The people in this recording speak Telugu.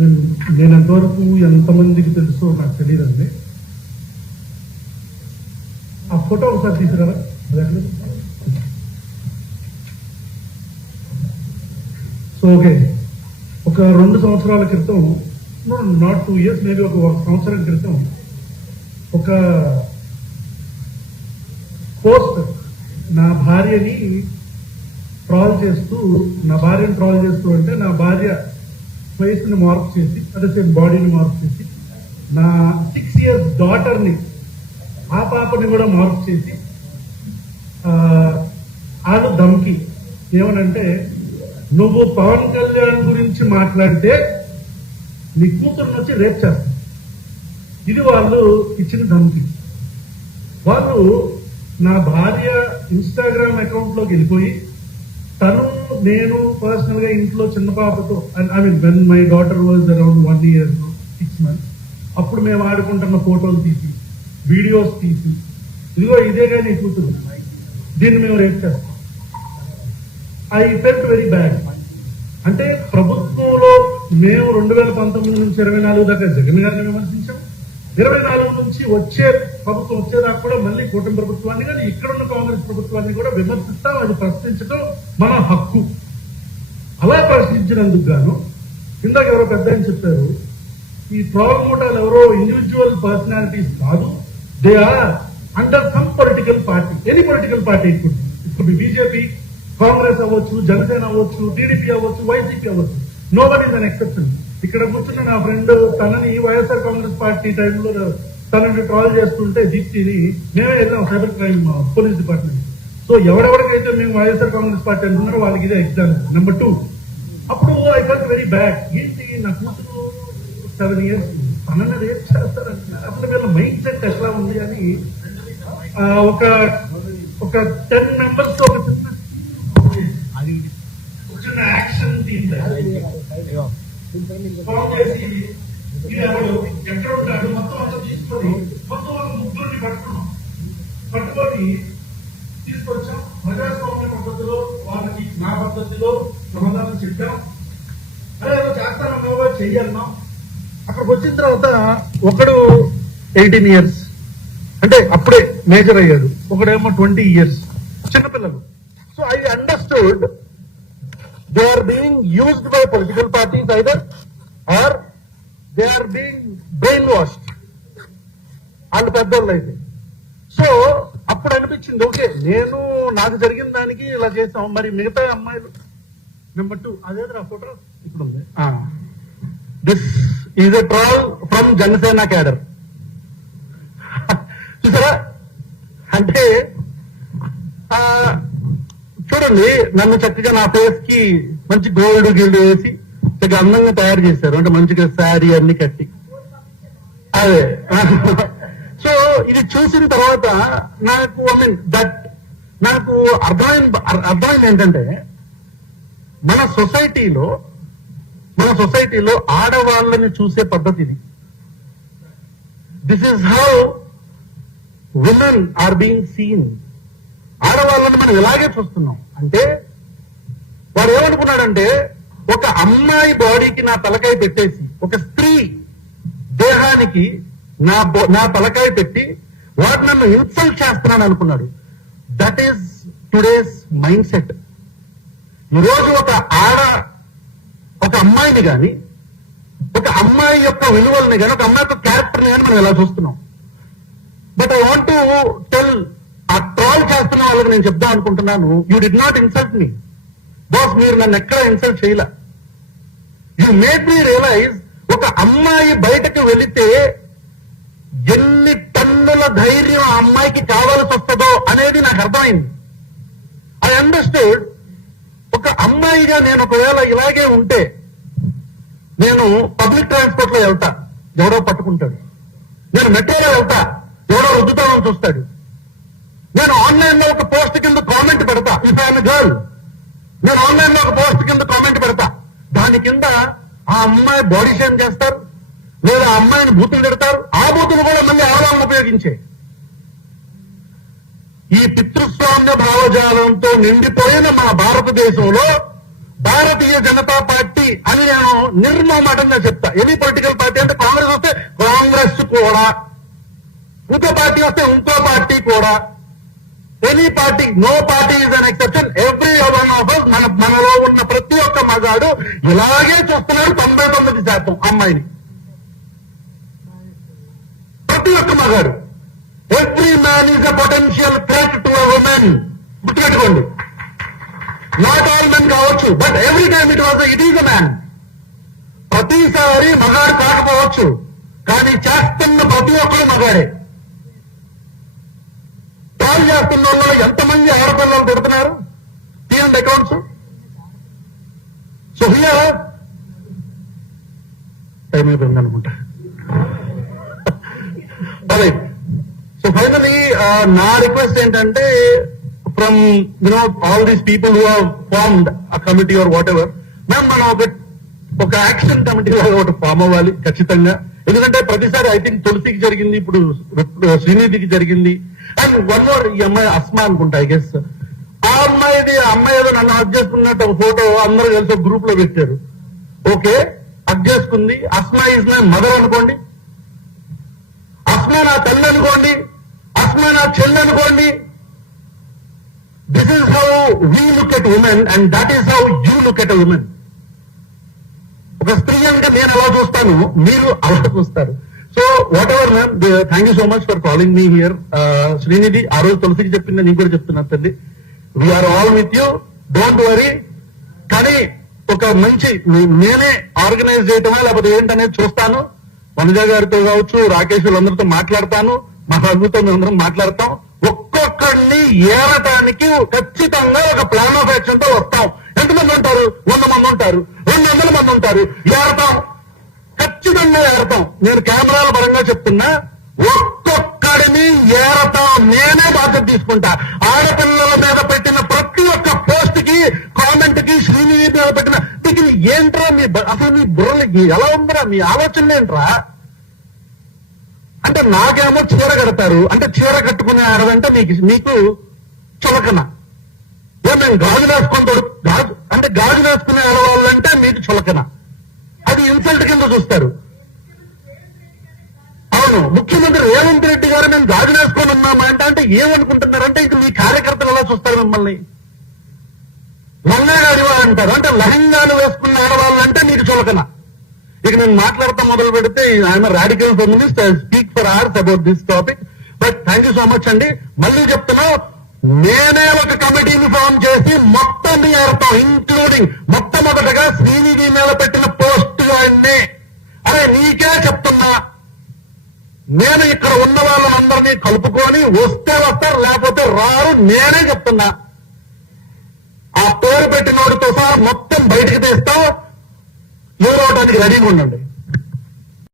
నేను ఎంతవరకు ఎంతమందికి తెలుసో నాకు తెలియదండి. ఆ ఫోటో ఒకసారి తీసుకురా. సో ఓకే, ఒక 2 సంవత్సరాల క్రితం, నాట్ 2 years, మేబీ ఒక సంవత్సరం క్రితం ఒక పోస్ట్ నా భార్యని ట్రాల్ చేస్తూ అంటే నా భార్య వయసుని మార్పు చేసి, అదే సేమ్ బాడీని మార్పు చేసి, నా 6 years డాటర్ని, ఆ పాపని కూడా మార్పు చేసి వాళ్ళు ధమ్కి ఏమనంటే, నువ్వు పవన్ కళ్యాణ్ గురించి మాట్లాడితే నీ కూతురు వచ్చి రేప్ చేస్తా. ఇది వాళ్ళు ఇచ్చిన ధమ్కి. వాళ్ళు నా భార్య ఇన్స్టాగ్రామ్ అకౌంట్ లోకి వెళ్ళిపోయి, నేను పర్సనల్ గా ఇంట్లో చిన్న పాపతో, I mean when my daughter was around 1 year 6 months, అప్పుడు మేము ఆడుకుంటున్న ఫోటోలు తీసి, వీడియోస్ తీసి, ఇదిగో ఇదేగా నీ కూతురు, దీన్ని మేము రేప్ చేస్తాం. I felt very bad. అంటే ప్రభుత్వంలో మేము 2019 నుంచి 24 దాకా జగన్ గారిని విమర్శించాం. 24 నుంచి వచ్చే ప్రభుత్వం వచ్చేదాకా కూడా మళ్ళీ కూటమి ప్రభుత్వాన్ని కానీ ఇక్కడున్న కాంగ్రెస్ ప్రభుత్వాన్ని కూడా విమర్శిస్తాం. అది ప్రశ్నించడం మన హక్కు. అలా ప్రశ్నించినందుకు గాను ఇందాక ఎవరో పెద్ద అని చెప్పారు, ఈ ట్రాల్ మూటాలు ఎవరో ఇండివిజువల్ పర్సనాలిటీస్ కాదు, they are under some political party, any political party. ఇప్పుడు బీజేపీ, కాంగ్రెస్ అవ్వచ్చు, జనసేన అవ్వచ్చు, టీడీపీ అవ్వచ్చు, వైసీపీ అవ్వచ్చు, no one is an exception. ఇక్కడ కూర్చున్న నా ఫ్రెండ్ తనని వైఎస్ఆర్ కాంగ్రెస్ పార్టీ టైంలో తనని ట్రాల్ చేస్తుంటే దీప్తిని మేమే వెళ్ళాం cyber crime police department. So ఎవరెవరికైతే మేము వైఎస్ఆర్ కాంగ్రెస్ పార్టీ అంటున్నారో వాళ్ళకి ఇదే ఎగ్జాంపుల్. నెంబర్ 2, అప్పుడు ఐ ఫెల్ట్ వెరీ బ్యాడ్. ఏంటి నా కూతురు 7 years తనని రేప్ చేస్తారంటున్నారు, అసలు వీళ్ళ మైండ్ సెట్ ఎట్లా ఉంది అని ఒక 10 members తో ఒక చిన్న యాక్షన్ ఫామ్ చేసి, ఎక్కడ ఉంటాడు మొత్తం అంతా తీసుకొని మొత్తం వాళ్ళ ముగ్గురిని పట్టుకొని తీసుకొచ్చాం. ప్రజాస్వామ్య పద్ధతిలో వాళ్ళకి నా పద్ధతిలో సమాధానం చెప్పాం. అదే చేస్తానన్నా చెయ్యన్నాం. అక్కడికి వచ్చిన తర్వాత ఒకడు 18 years, అంటే అప్పుడే మేజర్ అయ్యాడు, ఒకడేమో 20 years, చిన్నపిల్లలు. So I understood they are being used by political parties either, or they are being brainwashed. వాళ్ళు పెద్దోళ్ళు అయితే. సో అప్పుడు అనిపించింది, ఓకే నాకు జరిగిన దానికి ఇలా చేసాం, మరి మిగతా అమ్మాయిలు. నెంబర్ 2, అదేదో ఆ ఫోటో ఇప్పుడు ఉంది. This is a troll from Janasena cadre. చూసారా? అంటే చూడండి, నన్ను చక్కగా నా ఫేస్ కి మంచి గోల్డ్ వేసి చక్కగా అందంగా తయారు చేశారు. అంటే మంచిగా శారీ అన్ని కట్టి. అదే సో ఇది చూసిన తర్వాత నాకు నాకు అర్థమైంది ఏంటంటే, మన సొసైటీలో ఆడవాళ్ళని చూసే పద్ధతి ఇది. This is how women are being seen. ఆడవాళ్ళని మనం ఇలాగే చూస్తున్నాం. అంటే వాడు ఏమనుకున్నాడంటే, ఒక అమ్మాయి బాడీకి నా తలకాయ పెట్టేసి, ఒక స్త్రీ దేహానికి నా తలకాయ పెట్టి వాడు నన్ను ఇన్సల్ట్ చేస్తున్నాను అనుకున్నాడు. That is today's mind set. ఈరోజు ఒక అమ్మాయిని కానీ, ఒక అమ్మాయి యొక్క విలువల్ని కానీ, ఒక అమ్మాయి యొక్క క్యారెక్టర్ని కానీ మనం ఎలా చూస్తున్నాం. But I want to tell, ఆ ట్రాల్ చేస్తున్న వాళ్ళకి నేను చెప్దాం అనుకుంటున్నాను, you did not insult me boss. మీరు నన్ను ఎక్కడ ఇన్సల్ట్ చేయలే. యూ మేడ్ మీ రియలైజ్, ఒక అమ్మాయి బయటకు వెళితే ఎన్ని టన్నుల ధైర్యం ఆ అమ్మాయికి కావాల్సి వస్తుందో అనేది నాకు అర్థమైంది. I understood. ఒక అమ్మాయిగా నేను ఒకవేళ ఇలాగే ఉంటే, నేను పబ్లిక్ ట్రాన్స్పోర్ట్ లో వెళ్తా, ఎవడో పట్టుకుంటాడు. నేను మెట్రోలో వెళ్తా, ఎవడో రుద్దుతామని చూస్తాడు. నేను ఆన్లైన్ లో ఒక పోస్ట్ కింద కామెంట్ పెడతా, ఇఫ్ ఐఎమ్ గర్ల్, నేను ఆన్లైన్ లో ఒక పోస్ట్ కింద కామెంట్ పెడతా, దాని కింద ఆ అమ్మాయి బాడీ షేమ్ చేస్తారు, లేదా ఆ అమ్మాయిని బూతులు పెడతారు. ఆ బూతులు కూడా మళ్ళీ ఆడవాళ్ళని ఉపయోగించే. ఈ పితృస్వామ్య భావజాలంతో నిండిపోయిన మన భారతదేశంలో భారతీయ జనతా పార్టీ అని నేను నిర్మమాటంగా చెప్తా. ఎనీ పొలిటికల్ పార్టీ అంటే కాంగ్రెస్ వస్తే కాంగ్రెస్ కూడా, ఇంకో పార్టీ వస్తే ఇంకో పార్టీ కూడా, any party, no party is an exception. Every one of us మనలో ఉన్న ప్రతి ఒక్క మగాడు ఇలాగే చూస్తున్నాడు. 99% అమ్మాయిని, ప్రతి ఒక్క మగాడు. Every man is a potential threat to a women. గుర్తుపెట్టుకోండి. నాట్ ఆల్ మెన్ కావచ్చు, but every time it is a man. ప్రతిసారి మగాడు కాకపోవచ్చు, కానీ చేస్తున్న ప్రతి ఒక్కరు మగాడే. కాల్ చేస్తున్న వాళ్ళు ఎంతమంది ఆడపిల్లలు పెడుతున్నారు తీయండి అకౌంట్స్. సో హియర్ టైం అయిపోయింది అనుకుంటా. సో ఫైనలీ నా రిక్వెస్ట్ ఏంటంటే, from all these people who have formed a committee or whatever ma'am, మ్యామ్ మనం ఒక యాక్షన్ కమిటీ ఒకటి ఫామ్ అవ్వాలి ఖచ్చితంగా. ఎందుకంటే ప్రతిసారి ఐ థింక్ తులసికి జరిగింది, ఇప్పుడు శ్రీనిధికి జరిగింది, అండ్ వన్ మోర్ ఈ అమ్మాయి అస్మా అనుకుంటా ఐ గెస్. ఆ అమ్మాయి ఏదో నన్ను హక్ చేసుకున్నట్టు ఒక ఫోటో అందరూ కలిసి ఒక గ్రూప్ లో పెట్టారు. ఓకే, హక్ చేసుకుంది. అస్మా ఇస్ మై మదర్ అనుకోండి, అస్మా నా తల్లి అనుకోండి, అస్మా నా చెల్లి అనుకోండి. This is how we look at women and that is how you look at women. ఒక స్త్రీ అంటే నేను అలా చూస్తాను, మీరు అలా చూస్తారు. So what ma'am ma'am, thank you so much for calling me here. Srinidhi ఆ రోజు తులసికి చెప్పింది, నేను కూడా చెప్తున్నా తల్లి, we are all with you, don't worry. కానీ ఒక మంచి నేనే ఆర్గనైజ్ చేయటమా లేకపోతే ఏంటనేది చూస్తాను. వనజ గారితో కావచ్చు, రాకేష్ వాళ్ళందరితో మాట్లాడతాను, మా హస్బెండ్తో మేమందరం మాట్లాడతాం. ఒక్కొక్కడిని ఏరటానికి ఖచ్చితంగా ఒక ప్లాన్ ఆఫ్ యాక్షన్ తో వస్తాం. ఎంతమంది ఉంటారు? 100 మంది ఉంటారు, 200 మంది ఉంటారు. ఏరతాం, ఖచ్చితంగా ఏరతాం. నేను కెమెరాల పరంగా చెప్తున్నా, ఒక్కొక్కడిని ఏరతాం. నేనే బాధ్యత తీసుకుంటా. ఆడపిల్లల మీద పెట్టిన ప్రతి ఒక్క పోస్ట్ కి, కామెంట్ కి, శ్రీనిధి మీద పెట్టిన దీనికి ఏంట్రా అసలు మీ బుర్రలకి ఎలా ఉందిరా, మీ ఆలోచనలు ఏంట్రా అంటే, నాకేమో చీర కడతారు అంటే చీర కట్టుకునే ఆడదంటే మీకు చులకన. మేము గాజు వేసుకుంటాడు, గాజు వేసుకునే ఆడవాళ్ళంటే మీకు చులకన. అది ఇన్సల్ట్ కింద చూస్తారు. అవును, ముఖ్యమంత్రి రేవంత్ రెడ్డి గారు మేము గాజు వేసుకొని ఉన్నామా అంటే ఏమనుకుంటున్నారంటే, ఇక మీ కార్యకర్తలు ఎలా చూస్తారు మిమ్మల్ని? లంగాగాడివా అంటారు. అంటే లహంగాలు వేసుకున్న ఆడవాళ్ళంటే మీకు చులకన. ఇక నేను మాట్లాడటం మొదలు పెడితే ఆయన radical feminist, speak for hours about this topic. But thank you so much అండి. మళ్ళీ చెప్తున్నా, నేనే ఒక కమిటీని ఫామ్ చేసి మొత్తం ఏర్పాం, ఇంక్లూడింగ్ మొట్టమొదటగా శ్రీనిధి మీద పెట్టిన పోస్ట్ అన్నీ. అరే నీకే చెప్తున్నా, నేను ఇక్కడ ఉన్న వాళ్ళందరినీ కలుపుకొని వస్తే వస్తారు, లేకపోతే రారు. నేనే చెప్తున్నా, ఆ పేరు పెట్టినోడితో సహా మొత్తం బయటికి తీస్తాం. ఎవరోటానికి రెడీగా ఉండండి.